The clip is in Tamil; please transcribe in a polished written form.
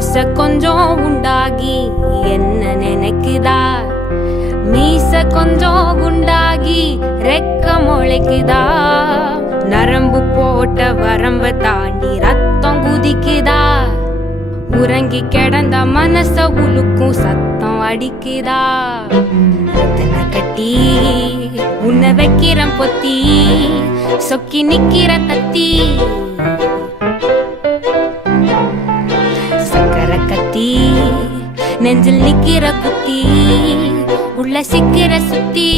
ஆசை கொஞ்சம் உண்டாகி என்ன நினைக்குதா, மீச கொஞ்சம் குண்டாகி ரெக்க முளைக்குதா, நரம்பு போட்ட வரம்ப தாண்டி ரத்தம் குதிக்குதா, உறங்கி கிடந்த மனச உலுக்கும் சத்தம் அடிக்குதா, ரத்தன கட்டி உன்னை வைக்கிற பொத்தி சொக்கி நிக்கிற தத்தி, சக்கர கத்தி நெஞ்சில் நிக்கிற குத்தி உள்ள சிக்கிற சுத்தி.